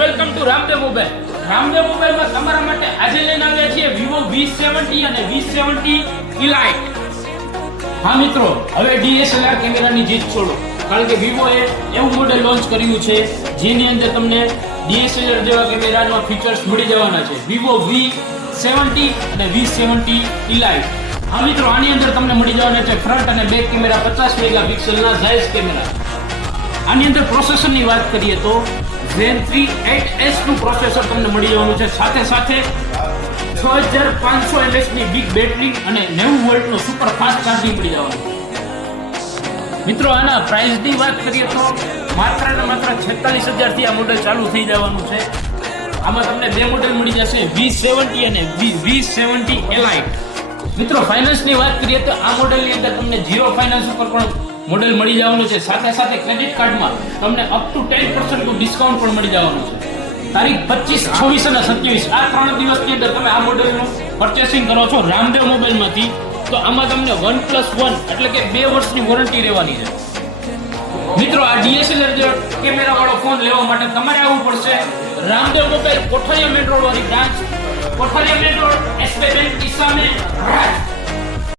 Welcome to Ramdev mobile. Ramdev મોબાઈલમાં તમારા માટે આજે લઈને આવ્યા છીએ Vivo V70 અને V70 Elite. હા મિત્રો, હવે DSLR કેમેરાની જીત છોડો, કારણ કે Vivo એ એવું મોડેલ લોન્ચ કર્યું છે જેની અંદર તમને DSLR જેવા કેમેરાના ફીચર્સ મળી જવાના છે. Vivo V70 અને V70 Elite. હા મિત્રો, આની અંદર તમને મળી જવાના છે ફ્રન્ટ અને બેક કેમેરા 50 મેગાપિક્સલના ઝાયસ કેમેરા. આની અંદર પ્રોસેસરની વાત કરીએ તો Zen 3 8S નું પ્રોસેસર તમને મળી જવાનું છે, સાથે સાથે 6500 mAh ની બિગ બેટરી અને 90 વોલ્ટનો સુપર ફાસ્ટ ચાર્જિંગ મળી જવાનું. મિત્રો, આના પ્રાઇસની વાત કરીએ તો માત્ર ને માત્ર 46000 થી આ મોડેલ ચાલુ થઈ જવાનું છે. આમાં તમને બે મોડેલ મળી જશે, V70 અને V70 Elite. મિત્રો, ફાઇનાન્સની વાત કરીએ તો આ મોડેલની અંદર તમને 0 ફાઇનાન્સ ઉપર પણ મોડેલ મળી જવાનું છે, સાથે સાથે ક્રેડિટ કાર્ડમાં તમને અપ ટુ 10% નું ડિસ્કાઉન્ટ પણ મળી જવાનું છે. તારીખ 25, 26 અને 27 આ 3 દિવસની અંદર તમે આ મોડેલનું પરચેસિંગ કરો છો રામદેવ મોબાઈલમાંથી, તો આમાં તમને 1+1 એટલે કે 2 વર્ષની વોરંટી રહેવાની છે. મિત્રો, આ DSLR કેમેરા વાળો ફોન લેવા માટે તમારે આવવું પડશે રામદેવ મોબાઈલ કોઠારિયા મેટ્રો વાળી બ્રાન્ચ, કોઠારિયા મેટ્રો એસબીઆઈ બેંક ની સામે.